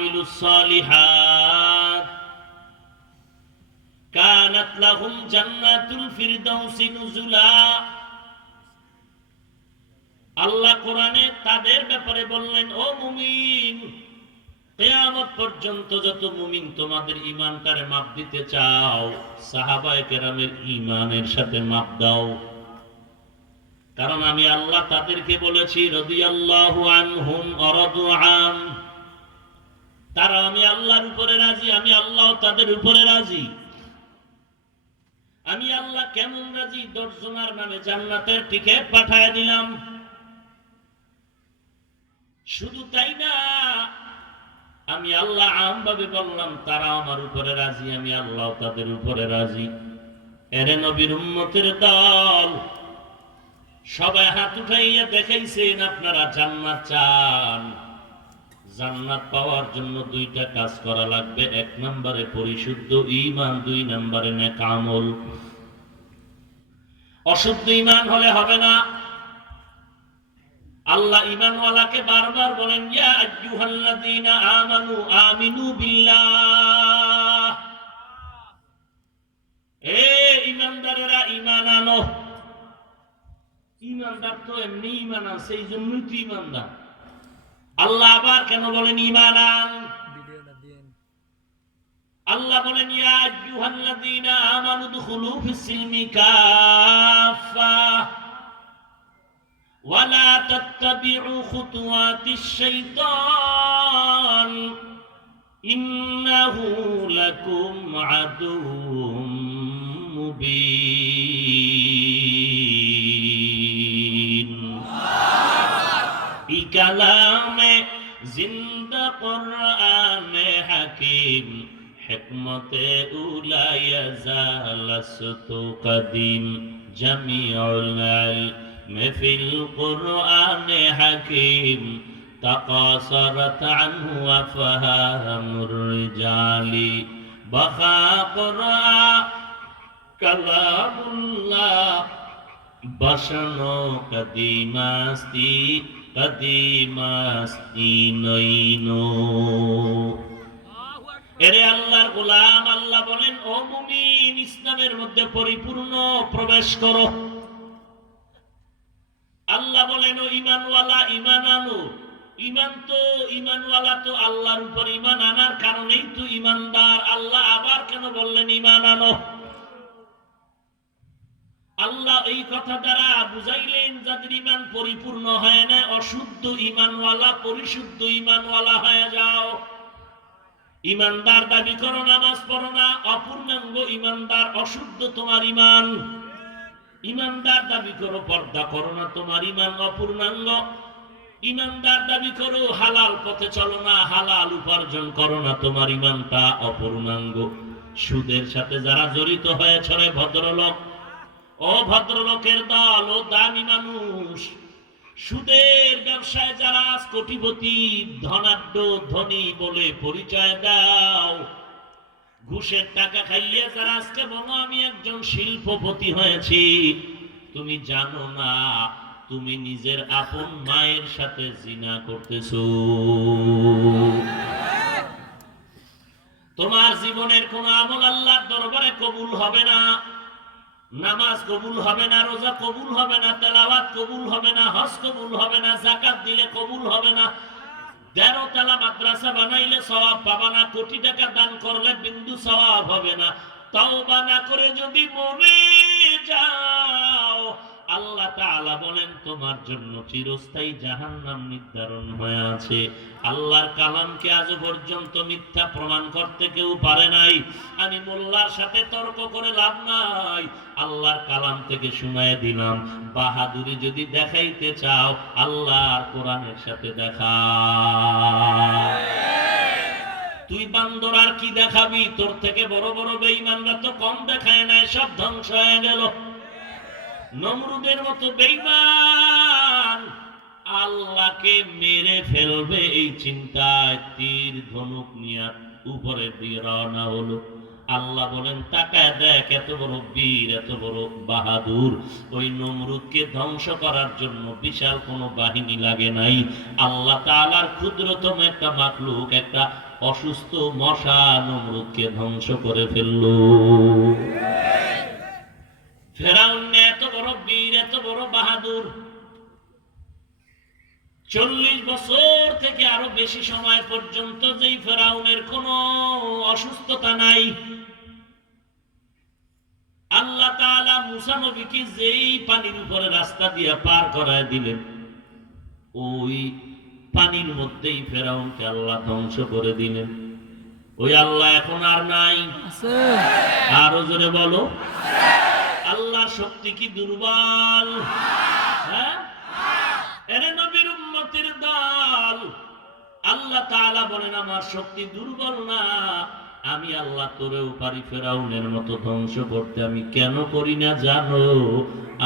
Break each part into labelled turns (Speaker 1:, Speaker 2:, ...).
Speaker 1: وعملوا الصالحات كانت لهم جنات الفردوس نزلا আল্লাহ কোরআনে তাদের ব্যাপারে বললেন ও মুমিন কেয়ামত পর্যন্ত যত মুমিন তোমাদের ইমানটারে মাপ দিতে চাও সাহাবায়ে কেরামের ইমানের সাথে মাপ দাও কারণ আমি আল্লাহ তাদেরকে বলেছি রদিয়াল্লাহু আনহুম অরদু আন তারা আমি আল্লাহর উপরে রাজি, আমি আল্লাহ তাদের উপরে রাজি। আমি আল্লাহ কেমন রাজি? দর্শনার নামে জান্নাতের টিকিট পাঠায় দিলাম। শুধু তাই না, আমি আল্লাহ আমভাবে বললাম, তারা আমার উপরে রাজি, আমি আল্লাহ তাদের উপরে রাজি। এরে নবীর উম্মতের দল, সবাই হাত উঠাইয়া দেখাইছেন, আপনারা জান্নাত চান। জান্নাত পাওয়ার জন্য দুইটা কাজ করা লাগবে। এক নম্বরে পরিশুদ্ধ ইমান দুই নম্বরে নেকামল অশুদ্ধ ইমান হলে হবে না। আল্লাহ ইমানওয়ালাকে বারবার বলেন আমানু আমিনু বিল্লাহ। এ ইমানদারেরা ঈমান আনো। ইমানদার তো এমনি ইমান আছে এই জন্যই তো ইমানদার আল্লাহ আবার কেন বলেন ঈমান আন আল্লাহ বলেন ইয়া আইয়ুহাল্লাযীনা আমানু দুখুলু ফিস-সিলমি কাফা ওয়ালা তাত্তাবি'ু খুতুওয়াতিশ শাইতান। ইন্নাহু লাকুম আদুউম মুবিন। ই قرآن حكيم حكمت أولى يزال لست قديم جميع العلم في القرآن حكيم تقاصرت عنه وفهام الرجال بخا قرآن كلام الله بشنو قديم استيق কদিমাস্তি নইনো এরে আল্লাহর গোলাম, আল্লাহ বলেন, ও মুমিন, ইসলামের মধ্যে পরিপূর্ণ প্রবেশ করো। আল্লাহ বলেন, ও ইমানওয়ালা ইমান আনো। ইমান তো ইমানওয়ালা তো আল্লাহর উপর ইমান আনার কারণেই তো ইমানদার আল্লাহ আবার কেন বললেন ইমান আনো? আল্লাহ এই কথা দ্বারা বুঝাইলেন, যাদের ইমান পরিপূর্ণ হয় না অশুদ্ধ ইমানওয়ালা পরিশুদ্ধ ইমানওয়ালা হয়ে যাও। ইমানদার দাবি করো, নামাজ পড়ো না, অপূর্ণাঙ্গ ইমানদার অশুদ্ধ তোমার ইমান ইমানদার দাবি করো, পর্দা করো না তোমার ইমান অপূর্ণাঙ্গ। ইমানদার দাবি করো, হালাল পথে চলো না, হালাল উপার্জন করো না তোমার ইমানটা অপূর্ণাঙ্গ। সুদের সাথে যারা জড়িত হয়েছে ভদ্রলোক ও ভদ্রলোকের দল, ও দামি মানুষ, সুদের ব্যবসায় যারা কোটিপতি, ধনাঢ্য ধনী বলে পরিচয় দাও। ঘুষের টাকা খাইয়ে যারা আজকে বলো, আমি একজন শিল্পপতি হয়েছি। তুমি জানো না, তুমি নিজের আপন মায়ের সাথে জিনা করতেছ। তোমার জীবনের কোন আমল আল্লাহর দরবারে কবুল হবে না। নামাজ কবুল হবে না, রোজা কবুল হবে না, তেলাওয়াত কবুল হবে না, হজ কবুল হবে না জাকাত দিলে কবুল হবে না। তেরো তালা মাদ্রাসা বানাইলে স্বভাব পাবা না, কোটি টাকা দান করলে বিন্দু স্বভাব হবে না। তাও বানা করে যদি মরে যাও আল্লাহ তাআলা বলেন, তোমার জন্য চিরস্থায়ী জাহান্নাম নির্ধারণ হয়ে আছে। আল্লাহর কালামকে আজ পর্যন্ত মিথ্যা প্রমাণ করতে কেউ পারে নাই। আমি মোল্লার সাথে তর্ক করে লাভ নাই। আল্লাহর কালাম থেকে শুনায় দিলাম। বাহাদুরি যদি দেখাইতে চাও, আল্লাহর কোরআনের সাথে দেখা। তুই বান্দর, আর কি দেখাবি? তোর থেকে বড় বড় বেঈমানরা তো কম দেখায় না সব ধ্বংস হয়ে গেল। নমরুদের মতো বেঈমান আল্লাহকে মেরে ফেলবে এই চিন্তায় তীর ধনুক নিয়ে উপরে দিয়ে রওনা হলো। আল্লাহ বলেন, তাকায় দেখ, এত বড় বীর, এত বড় বাহাদুর। ওই নমরুদকে ধ্বংস করার জন্য বিশাল কোনো বাহিনী লাগে নাই। আল্লাহ তাআলার ক্ষুদ্রতম একটা মাকলুক একটা অসুস্থ মশা নমরুদকে ধ্বংস করে ফেলল। চল্লিশ বছর থেকে আরও বেশি সময় পর্যন্ত যেই ফেরাউনের কোনো অসুস্থতা নাই, আল্লাহ তাআলা মুসা যেই পানির উপরে রাস্তা দিয়ে পার করায় দিলেন, ওই পানির মধ্যেই ফেরাউনকে আল্লাহ ধ্বংস করে দিলেন। ওই আল্লাহ এখন আর নাই। আরও জোরে বলো। আল্লাহর শক্তি কি দুর্বল? হ্যাঁ? আল্লাহ তালা বলেন আমার শক্তি দুর্বল না। আমি আল্লাহ তোরেও পারি ফেরাউনের মতো ধ্বংস করতে আমি কেন করি না জানো?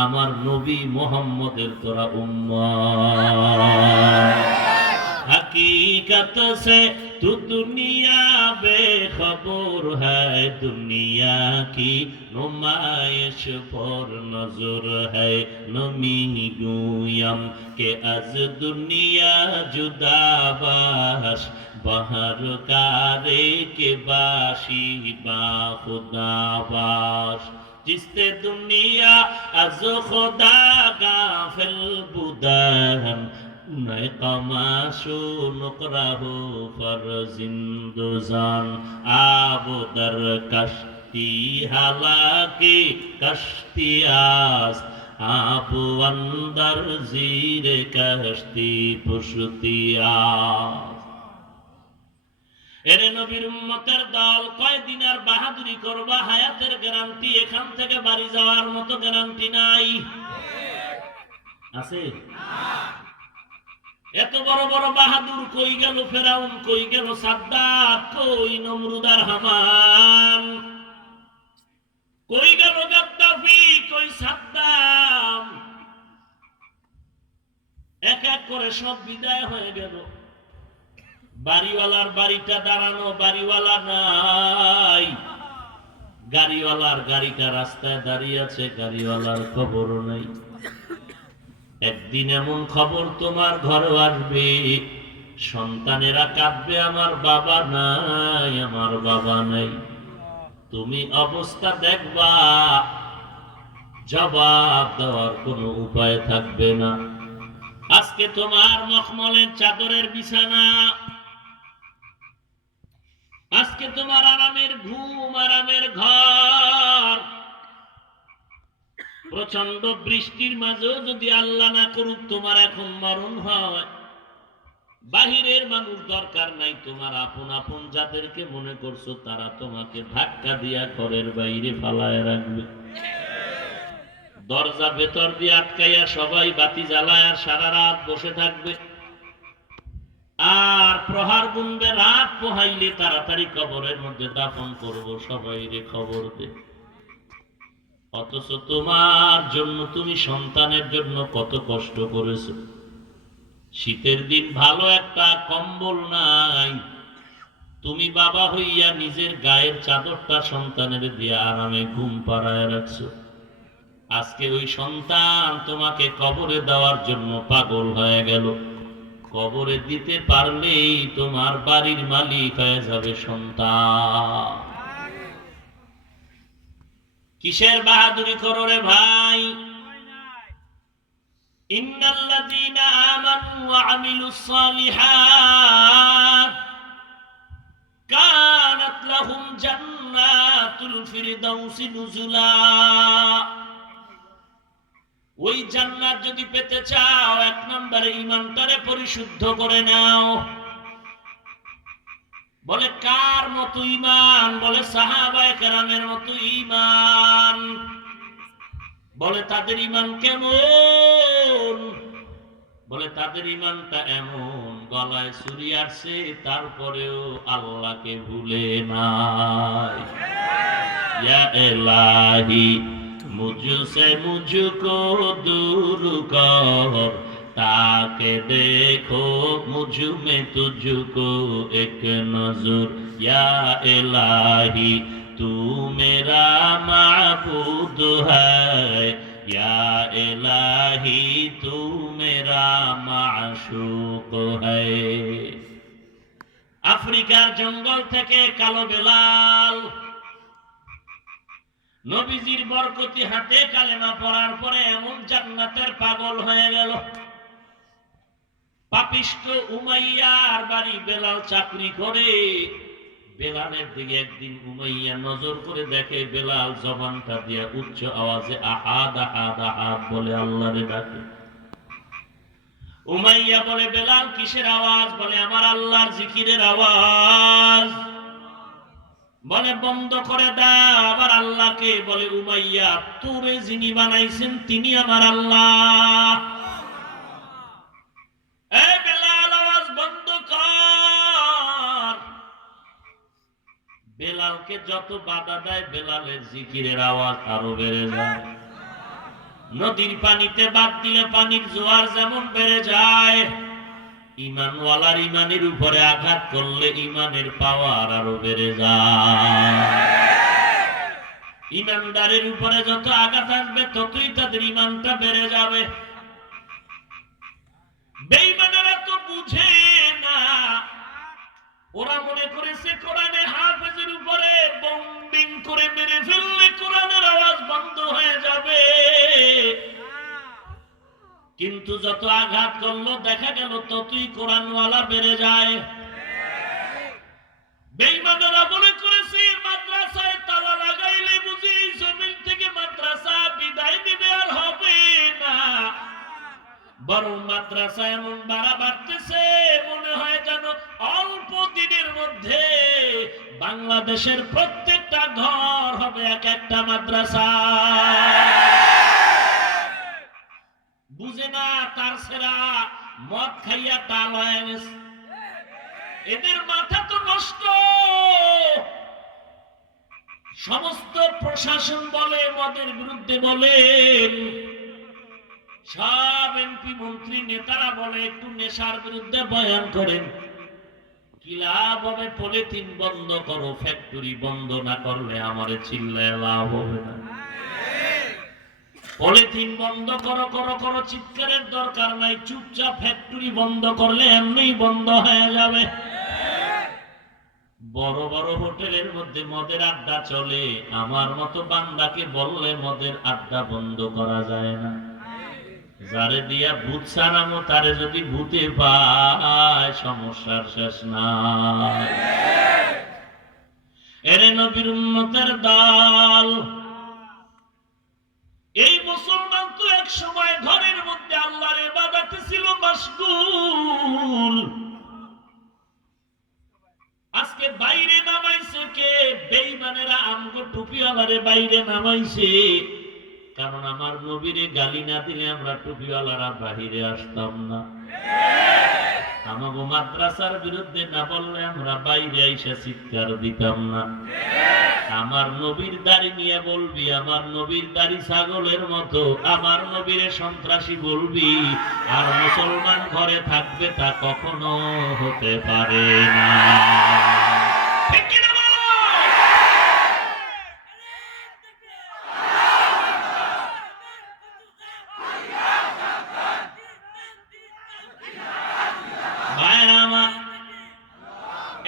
Speaker 1: আমার নবী মোহাম্মদের তোরা উম্মা হাকিকত সে تو دنیا بے خبر ہے دنیا کی نمائش پر نظر ہے نمی گویم کہ از دنیا جدا باش بہر کارے کے باشی با خدا باش جس سے دنیا از خدا غافل بدہم কষ্টি অন্দর কষ্টি এরে নবীর উম্মতের দল কয়দিন আর বাহাদুরি করবা? হায়াতের গ্যারান্টি, এখান থেকে বাড়ি যাওয়ার মতো গ্যারান্টি নাই। আছে? এত বড় বড় বাহাদুর কই গেল, ফেরাউন কই গেল, সাদ্দাত কই, নমরুদার হামান? কই গেল গাদ্দাফি, কই সাদ্দাম? এক এক করে সব বিদায় হয়ে গেল। বাড়িওয়ালার বাড়িটা দাঁড়ানো, বাড়িওয়ালা নাই। গাড়িওয়ালার গাড়িটা রাস্তায় দাঁড়িয়ে আছে, গাড়িওয়ালার খবরও নেই। একদিন এমন খবর তোমার ঘরে আসবে, সন্তানেরা কাঁদবে, আমার বাবা নাই, আমার বাবা নাই। তুমি অবস্থা দেখবা, জবাব দেওয়ার কোনো উপায় থাকবে না। আজকে তোমার মখমলের চাদরের বিছানা, আজকে তোমার আরামের ঘুম, আরামের ঘর প্রচণ্ড বৃষ্টির মাঝেও যদি আল্লাহ না করুক, তোমার এখন মরণ হয়। বাহিরের মানুষ দরকার নাই, তোমার আপন আপন যাদেরকে মনে করছ, তারা তোমাকে ধাক্কা দিয়া ঘরের বাইরে ফালায় রাখবে। দরজা ভেতর দিয়ে আটকাইয়া সবাই বাতি জ্বালায় আর সারা রাত বসে থাকবে। আর প্রহার গুনবে রাত পোহাইলে তাড়াতাড়ি কবরের মধ্যে দাফন করব সবাই রে খবর দে। অথচ তোমার জন্য, তুমি সন্তানের জন্য কত কষ্ট করেছ। শীতের দিন ভালো একটা কম্বল নাই। তুমি বাবা হইয়া নিজের গায়ের চাদরটা সন্তানের দিয়ে আরামে ঘুম পাড়ায় রাখছো। আজকে ওই সন্তান তোমাকে কবরে দেওয়ার জন্য পাগল হয়ে গেল। কবরে দিতে পারলেই তোমার বাড়ির মালিক হয়ে যাবে সন্তান। কিসের বাহাদুরি করো রে ভাই? ইন্নাল্লাযীনা আমানু ওই জান্নাত যদি পেতে চাও, এক নম্বরে ইমানটারে পরিশুদ্ধ করে নাও। বলে, কার মতো ইমান বলে, সাহাবায় কেরামের মতো ইমান বলে, তাদের ইমান কেমন? বলে, তাদের ইমানটা এমন, গলায় সুরি আসে তারপরেও আল্লাহকে ভুলে নাই। মুজু সে মুজু কো দূর কর। ताके देखो मुझ में तुझको एक नजर या इलाही तू मेरा माबूद है या इलाही तू मेरा माशूक है আফ্রিকার জঙ্গল থেকে কালো বেলাল নবীজির বরকতি হাতে কালেমা পড়ার পরে এমন জান্নাতের পাগল হয়ে গেল পাপিষ্ট উমাইয়ার বাড়ি বেলাল চাকরি করে। বেলালের দিকে একদিন উমাইয়া নজর করে দেখে বেলাল জবানটা দিয়ে উচ্চ আওয়াজে আহাদ আহাদ আহাদ বলে আল্লাহরে ডাকে। উমাইয়া বলে, বেলাল, কিসের আওয়াজ? বলে, আমার আল্লাহর জিকিরের আওয়াজ। বলে, বন্ধ করে দাও আবার আল্লাহকে। বলে উমাইয়া, তোরে যিনি বানাইছেন, তিনি আমার আল্লাহ। বেলালকে যত বাধা দেয়, বেলালের জিকিরের আওয়াজ আরও বেড়ে যায়। নদীর পানিতে বাদ দিলে পানির জোয়ার যেমন বেড়ে যায়, ইমানওয়ালার ইমানের উপরে আঘাত করলে ইমানের পাওয়ার আরও বেড়ে যায়। ইমানদারের উপরে যত আঘাত আসবে, ততই তাদের ইমানটা বেড়ে যাবে। বেঈমানেরা তো বুঝে ওরা মনে করেছে কোরআনে হাফেজের উপরে বম্বিং করে মেরে ফেললে কোরআনের আওয়াজ বন্ধ হয়ে যাবে। কিন্তু যত আঘাত করল, দেখা গেল ততই কোরআনওয়ালা বেড়ে যায়। বেঈমানেরা মনে করেছে, মাদ্রাসায় তালা লাগাইলে বুঝি জমিন থেকে মাদ্রাসা বিদায় নিবে আর হবে না। বরং মাদ্রাসা এমন বাড়া বাড়তেছে, মনে হয় যেন অল্প দিনের মধ্যে বাংলাদেশের প্রত্যেকটা ঘর হবে এক একটা মাদ্রাসা। বুঝে না তার সেরা মদ খাইয়া গেছে। এদের মাথা তো নষ্ট। সমস্ত প্রশাসন বলে, মদের বিরুদ্ধে বলেন সব এমপি মন্ত্রী নেতারা বলে, একটু নেশার বিরুদ্ধে বয়ান করেন। কি লাভ হবে? পলিথিন বন্ধ করো ফ্যাক্টরি বন্ধ না করলে আমারে চিল্লায় লাভ হবে না। পলিথিন বন্ধ করো করো করো, চিৎকারের দরকার নাই। চুপচাপ ফ্যাক্টরি বন্ধ করলে এমনি বন্ধ হয়ে যাবে। বড় বড় হোটেলের মধ্যে মদের আড্ডা চলে। আমার মতো বান্দাকে বললে মদের আড্ডা বন্ধ করা যায় না। যারে দিয়া ভূত সারামো তারে যদি ভূতে পায়, সমস্যার শেষ নাই। এরে নবীর উন্নতের দল। এই মুসলমান তো এক সময় ঘরের মধ্যে আল্লাহর ইবাদতে ছিল মাশগুল। আজকে বাইরে নামাইছে কে? বেঈমানেরা আমগো টুপিওয়ালারে বাইরে নামাইছে। কারণ আমার নবীরে গালি না দিলে আমরা টুপিওয়ালারা বাহিরে আসতাম না। আমাগো মাদ্রাসার বিরুদ্ধে না বললে আমরা বাইরে আইসা চিৎকার দিতাম না। আমার নবীর দাড়ি নিয়ে বলবি, আমার নবীর দাড়ি ছাগলের মতো, আমার নবীরে সন্ত্রাসী বলবি, আর মুসলমান ঘরে থাকবে তা কখনো হতে পারে না কিনা বলো? ভাইরা আমার,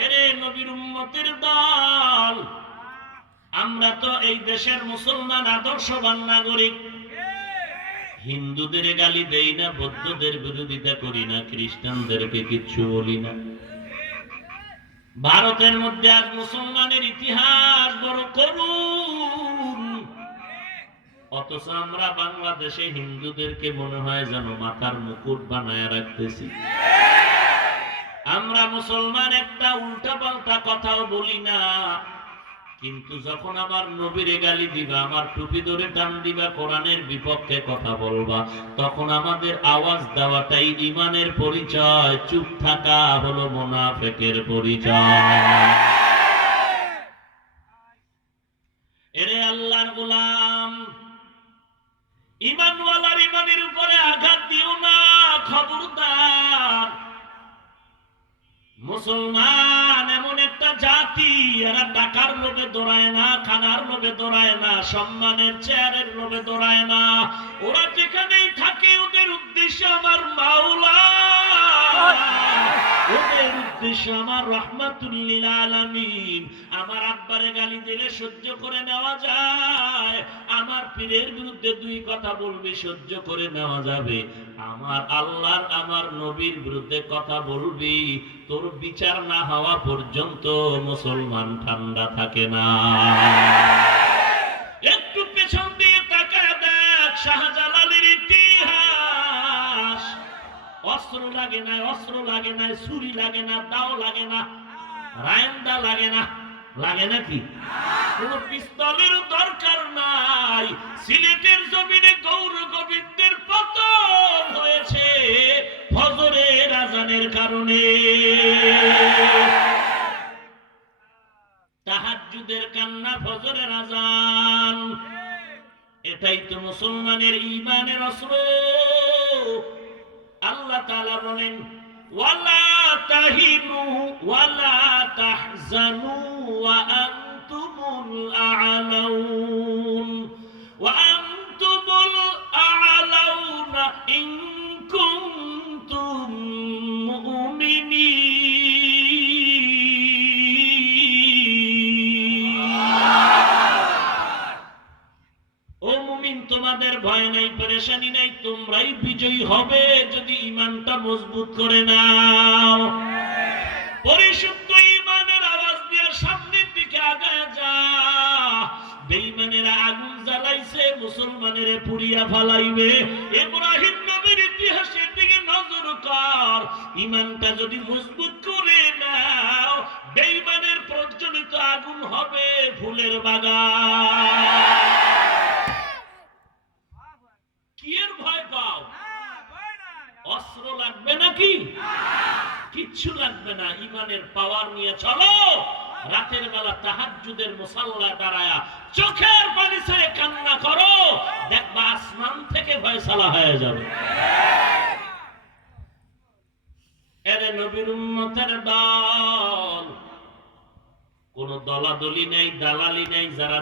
Speaker 1: এরে নবীর উম্মতের দল আমরা তো এই দেশের মুসলমান আদর্শবান নাগরিক। হিন্দুদের গালি দেই না, বৌদ্ধদের বিরোধিতা করি না, খ্রিস্টানদেরকে কিচ্ছু বলি না। ভারতের মধ্যে আজ মুসলমানের ইতিহাস বড় করুন অথচ আমরা বাংলাদেশে হিন্দুদেরকে মনে হয় যেন মাথার মুকুট বানায় রাখতেছি। আমরা মুসলমান একটা উল্টা পাল্টা কথাও বলি না। কিন্তু যখন আমার নবীরে গালি দিবা, আমার টুপি ধরে টান দিবা, কোরআনের বিপক্ষে কথা বলবা, তখন আমাদের আওয়াজ দেওয়াটাই ইমানের পরিচয়, চুপ থাকা হলো মোনাফেকের পরিচয়। এরে আল্লাহর গোলাম ইমানওয়ালার ইমানের উপরে আঘাত দিও না, খবরদার, মুসলমান। জাতি, এরা টাকার লোভে দৌড়ায় না, খানার লোভে দৌড়ায় না, সম্মানের চেয়ারের লোভে দৌড়ায় না। ওরা যেখানেই থাকে, ওদের উদ্দেশ্য আমার মাওলা। ওদের উদ্দেশ্য আমার রহমাতুল্লিল আলামিন, আমার আব্বারে গালি দিলে সহ্য করে নেওয়া যায়। আমার পীরের বিরুদ্ধে দুই কথা বলবি, সহ্য করে নেওয়া যাবে। আমার আল্লাহর, আমার নবীর বিরুদ্ধে কথা বলবি, তোর বিচার না হওয়া পর্যন্ত মুসলমান ঠান্ডা থাকে না। লাগে না, অস্ত্র লাগে না, ছুরি লাগে না, দাও লাগে না রায়ন্দা লাগে না। লাগে নাকি? কোন পিস্তলের দরকার নাই। সিলেটের জমিনে গৌর গোবিন্দের পতন হয়েছে ফজরের আজানের কারণে। তাহাজ্জুদের কান্না ফজরের আজান। এটাই তো মুসলমানের ইমানের অস্ত্র। তাআলা বলেন ওয়ালা তাহিনু ওয়ালা তাহজানু ওয়া আনতুমুল আ'লাউন। ভয় নাই, পরেশানি নাই, তোমরাই বিজয়ী হবে যদি ইমানটা মজবুত করে নাও। পরিশুদ্ধ ইমানের আওয়াজ দিয়ে সামনের দিকে আগায় যা। বেঈমানেরা আগুন জ্বালাইছে, মুসলমানেরা পুড়িয়া ফালাইবে। ইব্রাহিম নবীর ইতিহাসের দিকে নজর কর। ইমানটা যদি মজবুত করে নাও, বেঈমানের প্রজ্বলিত আগুন হবে ফুলের বাগান কি এর ভয় পাও অস্ত্র লাগবে নাকি কিচ্ছু লাগবে না, ইমানের পাওয়ার নিয়ে চলো। রাতের বেলা তাহাজ্জুদের মুসাল্লা দাঁড়ায়া চোখের পানি ছেড়ে কান্না করো। দেখবা আসমান থেকে ফয়সালা হয়ে যাবে। এরে নবীর উম্মতের দল। কোন দলাদলি নেই, দালালি নেই, যারা